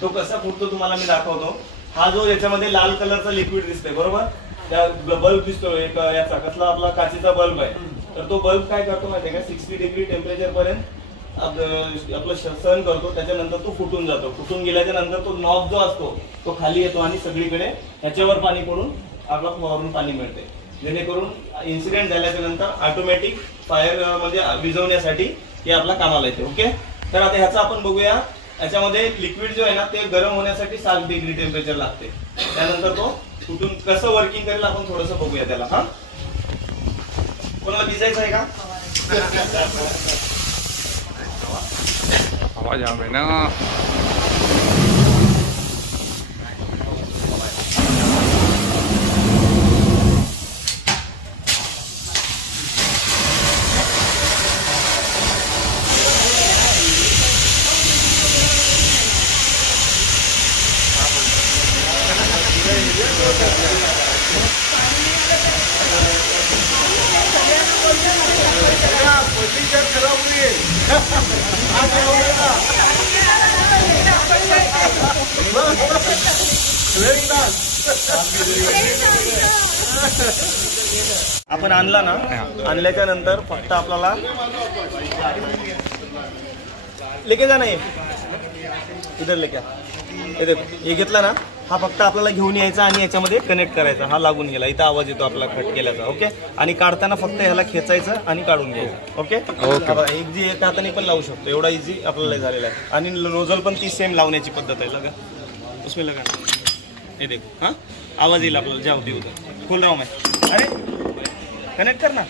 तो कसा फुटतो तुम्हाला मी दाखवतो। हा जो याच्यामध्ये लाल कलरचा लिक्विड दिसतोय बरोबर, त्या बल्ब दिसतोय एक याचा, कसला आपला काचेचा बल्ब आहे, तर तो बल्ब काय करतो माहितीये का, 60 डिग्री टेम्परेचर पर्यंत आपलं सहन करतो, त्याच्यानंतर तो फुटून जातो। फुटून गेल्याच्या नंतर तो नॉब जो असतो तो खाली येतो आणि सगळीकडे ह्याच्यावर पाणी पडून आपला फवारून पाणी मिळते, जेणेकरून इन्सिडेंट झाल्याच्या नंतर ऑटोमॅटिक फायर म्हणजे विझवण्यासाठी हे आपला कामाला येते। ओके तर आता ह्याचा आपण बघूया, याच्यामध्ये लिक्विड जो आहे ना ते गरम होण्यासाठी 60 डिग्री टेम्परेचर लागते, त्यानंतर तो कुठून कसं वर्किंग करेल आपण थोडंसं बघूया त्याला। हा कोणाला भिजायचं आहे का, आवाज आ रहा है ना। आपण आणला ना, आणल्याच्या नंतर फक्त आपल्याला लेके जा नाही इधर लेके हे घेतला ना, हा फक्त आपल्याला घेऊन यायचा आणि याच्यामध्ये कनेक्ट करायचा. हा लागून गेला, इथं आवाज येतो आपला कट केल्याचा. ओके, आणि काढताना फक्त ह्याला खेचायचं आणि काढून घ्यायचं. ओके, एक जी एका हाताने पण लावू शकतो, एवढा इझी आपल्याला झालेला आहे. आणि नोझल पण ती सेम लावण्याची पद्धत आहे. लगा उसमें लगा, हे देखो. हाँ, आवाज येईल आपल्याला, जाऊ दे उधर. खोल रहा हूं मैं. अरे कनेक्ट कर ना.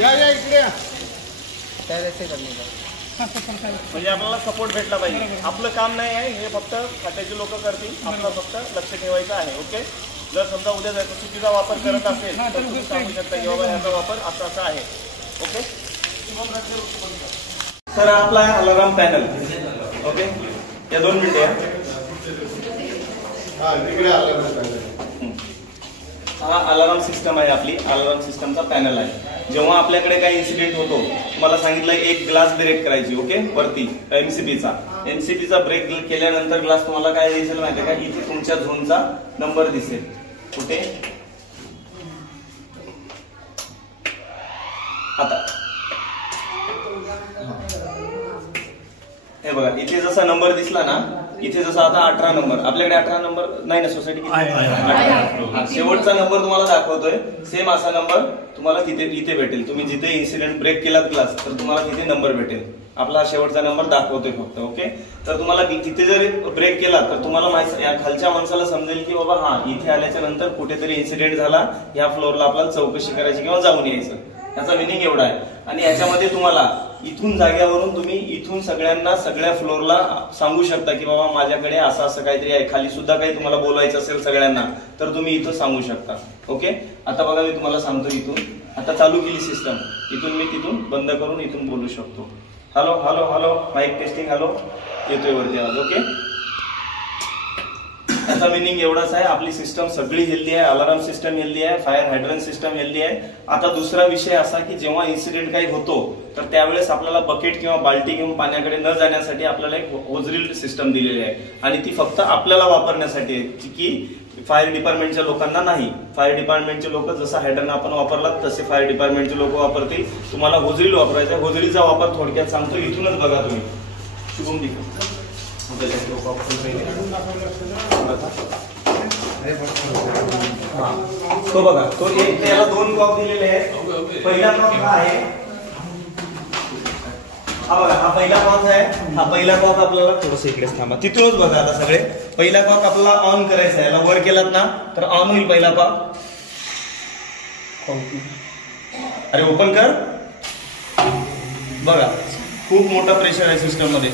या इकडे या. म्हणजे आपल्याला सपोर्ट भेटला पाहिजे. आपलं काम नाही आहे हे, फक्त खात्याचे लोक करतील. आपलं फक्त लक्ष ठेवायचं आहे. ओके, जर समजा उद्या जर चुकीचा वापर करत असेल तर तुम्ही सांगू शकता की बाबा ह्याचा वापर असा असा आहे. ओके सर, आपला आहे अलाराम पॅनल. ओके, या 2 मिनिटे. हा, तिकडे आला. हा अलाराम सिस्टम आहे, आपली अलाराम सिस्टमचा पॅनल आहे. जेव्हा आपल्याकडे काही इन्सिडेंट होतो, तुम्हाला सांगितलं एक ग्लास ब्रेक करायची. ओके, वरती एमसीबीचा ब्रेक केल्यानंतर ग्लास तुम्हाला काय दिसेल माहिती आहे का? इथे तुमच्या झोनचा नंबर दिसेल. कुठे आता हे बघा, इथे जसा नंबर दिसला ना, इथे जसा आता 18 नंबर, आपल्याकडे 18 नंबर नाही ना सोसायटी, शेवटचा नंबर तुम्हाला दाखवतोय. सेम असा नंबर तुम्हाला तिथे इथे भेटेल. तुम्ही जिथे इन्सिडेंट ब्रेक केला क्लास, तर तुम्हाला तिथे नंबर भेटेल. आपला शेवटचा नंबर दाखवतोय फक्त. ओके, तर तुम्हाला तिथे जर ब्रेक केला तर तुम्हाला माहिती, या खालच्या माणसाला समजेल की बाबा हा इथे आल्याच्या नंतर कुठेतरी इन्सिडेंट झाला, या फ्लोअरला आपल्याला चौकशी करायची किंवा जाऊन यायचं. याचा मिनिंग एवढा आहे. आणि याच्यामध्ये तुम्हाला इथून जाग्यावरून तुम्ही इथून सगळ्यांना सगळ्या फ्लोअरला सांगू शकता की बाबा माझ्याकडे असं असं काहीतरी आहे. खाली सुद्धा काही तुम्हाला बोलायचं असेल सगळ्यांना तर तुम्ही इथं सांगू शकता. ओके, आता बघा मी तुम्हाला सांगतो. इथून आता चालू केली सिस्टम, इथून मी तिथून बंद करून इथून बोलू शकतो. Hello hello hello, mic testing, hello, येतोय वरती आवाज. ओके, याचा मिनिंग एवढाच आहे. आपली सिस्टम सगळी हेल्दी आहे. अलार्म सिस्टम हेल्दी आहे, फायर हायड्रंट सिस्टम हेल्दी आहे. आता दुसरा विषय असा की जेव्हा इन्सिडेंट काही होतो तर त्यावेळेस आपल्याला बकेट किंवा बाल्टी घेऊन पाण्याकडे न जाण्यासाठी आपल्याला एक होजरील सिस्टम दिलेली आहे. आणि ती फक्त आपल्याला वापरण्यासाठी आहे, की फायर डिपार्टमेंटच्या लोकांना नाही. फायर डिपार्टमेंटचे लोक जसं हायड्रंट आपण वापरला तसे फायर डिपार्टमेंटचे लोक वापरतील. तुम्हाला होजरील वापरायचा. होजरीचा वापर थोडक्यात सांगतो, इथूनच बघा तुम्ही. शुभम दिखा तो बघा, तो एक त्याला 2 कॉक दिलेले आहेत. पहिला कॉक हा आहे, हा बघा, हा पहिला कॉक आहे. हा पहिला कॉक आपल्याला थोडस इकडेच थांबा, तिथूनच बघा आता सगळे. पहिला कॉक आपल्याला ऑन करायचा आहे. याला वर केलात ना तर ऑन होईल पहिला कॉक. अरे ओपन कर. बघा, खूप मोठा प्रेशर आहे सिस्टम मध्ये.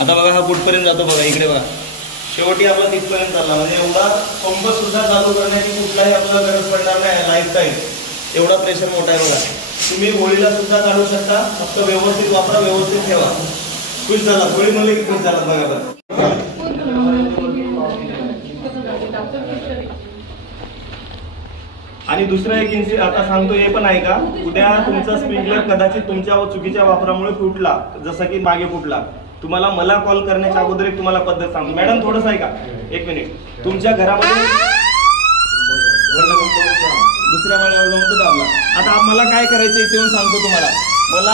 आता बघा हा कुठपर्यंत जातो बघा, इकडे बघा, शेवटी आपला तिथपर्यंत चालला. म्हणजे एवढा पंप सुद्धा चालू करण्याची कुठलाही आपल्याला गरज पडणार नाही लाईफ टाईम. एवढा प्रेशर मोठा आहे बघा. तुम्ही होळीला सुद्धा काढू शकता, फक्त व्यवस्थित वापरा, व्यवस्थित ठेवा. खुश झाला, होळी म्हणले की खुश झाला. बघा बघा. आणि दुसरं एक इन्सिडेंट आता सांगतो, हे पण आहे का, उद्या तुमचा स्प्रिंकलर कदाचित तुमच्या चुकीच्या वापरामुळे फुटला, जसं की मागे फुटला, तुम्हाला मला कॉल करण्याच्या अगोदर एक तुम्हाला पद्धत सांगतो. मॅडम थोडंसं आहे का, 1 मिनिट. तुमच्या घरामध्ये दुसऱ्या माळ्यावर जाऊन तो दाबला. आता मला काय करायचं इथे येऊन सांगतो तुम्हाला. मला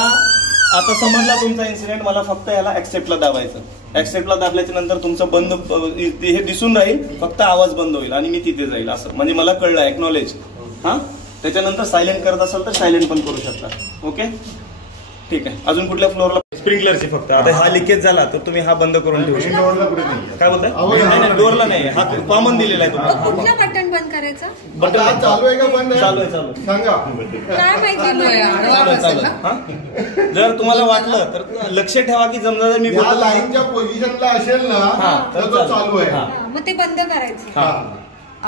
आता समजला तुमचा इन्सिडेंट, मला फक्त याला ऍक्सेप्टला दाबायचं. ऍक्सेप्टला दाबल्याच्या नंतर तुमचं बंद हे दिसून राहील, फक्त आवाज बंद होईल आणि मी तिथे जाईल. असं म्हणजे मला कळलं, एक्नॉलेज. हा, त्याच्यानंतर सायलेंट करत असाल तर सायलेंट पण करू शकता. ओके, ठीक आहे. अजून कुठल्या फ्लोअरला? स्प्रिंकलरची फक्त. आता हा लिकेज झाला तर तुम्ही हा बंद करून ठेवू शकता. डोअरला कुठे नाही काय बोलताय? नाही डोअरला नाही, हा कॉमन दिलेला आहे तुम्हाला. कुठला बटन बंद करायचा? बटन आता चालू आहे का बंद आहे? चालू आहे, चालू आहे. सांगा. काय माहिती चालू आहे, चालू आहे. हा? जर तुम्हाला वाटलं तर लक्ष ठेवा की समजा जर मी या बोलतो लाईनच्या पोझिशनला असेल ना हा, तर तो चालू आहे. हा. मग ते बंद करायचं हा.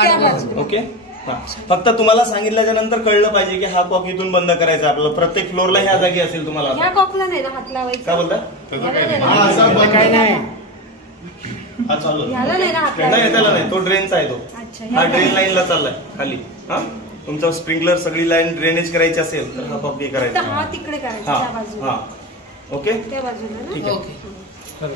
त्या बाजूला. ओके. हा. फक्त तुम्हाला सांगितल्याच्या नंतर कळलं पाहिजे की हा कॉक इथून बंद करायचा आपल्याला. प्रत्येक फ्लोअरला ह्या जागी असेल तुम्हाला. ह्या कॉकला नाही ना हात लावायचा. काय बोलता? ह्याला नाही ना. हा, असा बंद काय नाही हा चालू ह्याला नाही ना हात नाही, लावायचा. त्याला नाही, तो ड्रेनचा आहे तो. अच्छा, हा ह्याला. ड्रेन लाईनला चाललाय खाली. हा तुमचा स्प्रिंकलर सगळी लाईन ड्रेनेज करायची असेल तर हा कॉक हे तर करायचा. हा तिकडे करायचा हा त्या बाजूला. हा ओके त्या बाजूला ना. ठीक आहे.